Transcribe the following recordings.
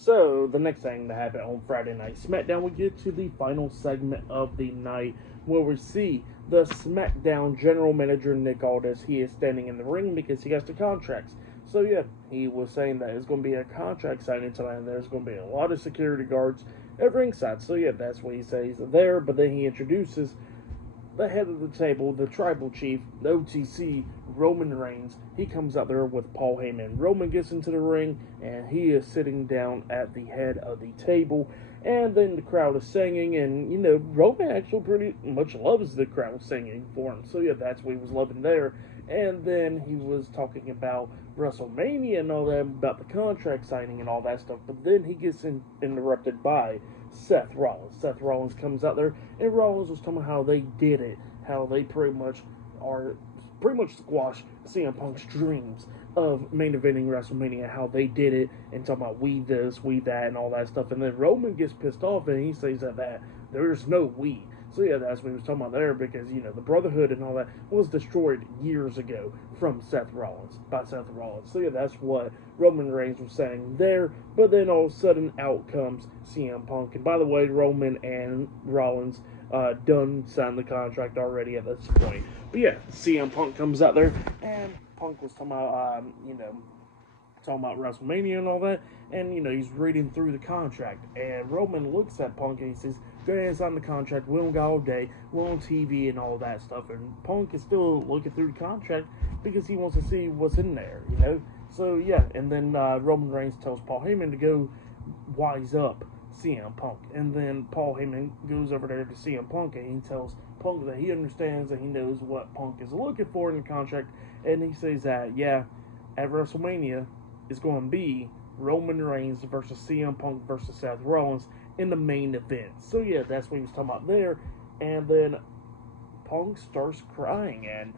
So, the next thing that happened on Friday Night SmackDown, we get to the final segment of the night where we see the SmackDown general manager, Nick Aldis. He is standing in the ring because he has the contracts. So, yeah, he was saying that it's going to be a contract signing tonight, and there's going to be a lot of security guards at ringside. So, yeah, that's what he says there, but then he introduces the head of the table, the tribal chief, the OTC, Roman Reigns. He comes out there with Paul Heyman. Roman gets into the ring, and he is sitting down at the head of the table. And then the crowd is singing, and, Roman actually pretty much loves the crowd singing for him. So, yeah, that's what he was loving there. And then he was talking about WrestleMania and all that, about the contract signing and all that stuff. But then he gets interrupted by Seth Rollins. Seth Rollins comes out there, and Rollins was talking about how they did it, how they pretty much squashed CM Punk's dreams of main eventing WrestleMania, how they did it, and talking about we this, we that, and all that stuff. And then Roman gets pissed off, and he says that there's no we. So yeah, that's what he was talking about there, because the Brotherhood and all that was destroyed years ago by Seth Rollins. So yeah, that's what Roman Reigns was saying there. But then all of a sudden, out comes CM Punk. And by the way, Roman and Rollins done signed the contract already at this point. But yeah, CM Punk comes out there, and Punk was talking about WrestleMania and all that, and he's reading through the contract, and Roman looks at Punk and he says, "Go ahead and sign the contract. We don't got all day. We're on TV and all that stuff." And Punk is still looking through the contract because he wants to see what's in there, So yeah, and then Roman Reigns tells Paul Heyman to go wise up CM Punk, and then Paul Heyman goes over there to CM Punk, and he tells Punk that he understands and he knows what Punk is looking for in the contract, and he says that at WrestleMania is going to be Roman Reigns versus CM Punk versus Seth Rollins in the main event. So yeah, that's what he was talking about there. And then Punk starts crying, and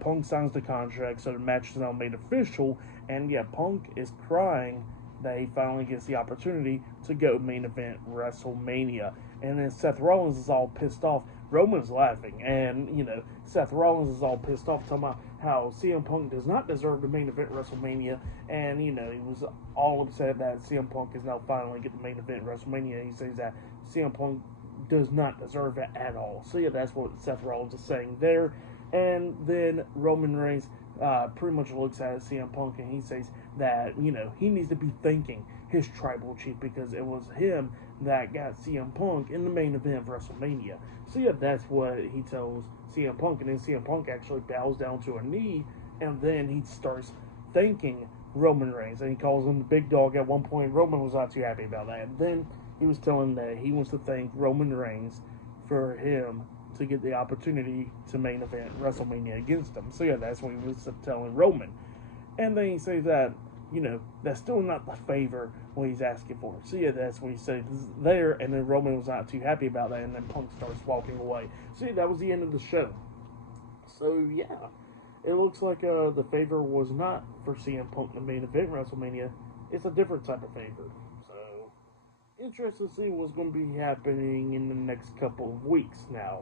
Punk signs the contract, so the match is now made official. And Punk is crying that he finally gets the opportunity to go main event WrestleMania. And then Seth Rollins is all pissed off. Roman's laughing, and Seth Rollins is all pissed off, talking about how CM Punk does not deserve the main event WrestleMania, and he was all upset that CM Punk is now finally get the main event WrestleMania. He says that CM Punk does not deserve it at all. So yeah, that's what Seth Rollins is saying there. And then Roman Reigns pretty much looks at CM Punk, and he says that he needs to be thanking his tribal chief, because it was him that got CM Punk in the main event of WrestleMania. So yeah, that's what he tells CM Punk, and then CM Punk actually bows down to a knee, and then he starts thanking Roman Reigns, and he calls him the big dog at one point. Roman was not too happy about that, and then he was telling that he wants to thank Roman Reigns for him to get the opportunity to main event WrestleMania against him. So yeah, that's what he was telling Roman. And then he says that, that's still not the favor what he's asking for. So yeah, that's what he says there, and then Roman was not too happy about that, and then Punk starts walking away. So yeah, that was the end of the show. So yeah, it looks like the favor was not for CM Punk in the main event WrestleMania. It's a different type of favor. So, interested to see what's going to be happening in the next couple of weeks now,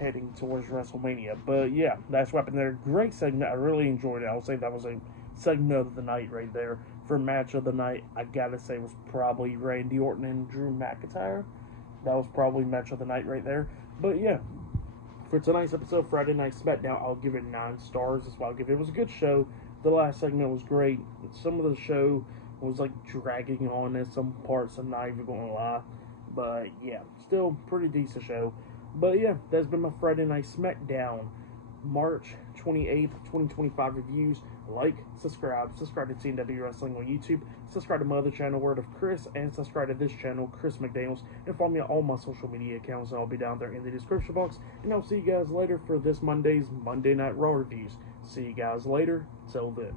heading towards WrestleMania. But yeah, that's what happened there. Great segment. I really enjoyed it. I'll say that was a segment of the night right there. For match of the night, I gotta say was probably Randy Orton and Drew McIntyre. That was probably match of the night right there. But yeah, for tonight's episode, Friday Night SmackDown, I'll give it 9 stars. That's why I'll give it. It was a good show. The last segment was great. Some of the show was like dragging on at some parts, I'm not even gonna lie. But yeah, still pretty decent show. But yeah, that's been my Friday Night SmackDown March 28th, 2025 reviews. Like, subscribe to TNW Wrestling on YouTube, subscribe to my other channel, Word of Chris, and subscribe to this channel, Chris McDaniels, and follow me on all my social media accounts. I'll be down there in the description box, and I'll see you guys later for this Monday's Monday Night Raw reviews. See you guys later. Till then.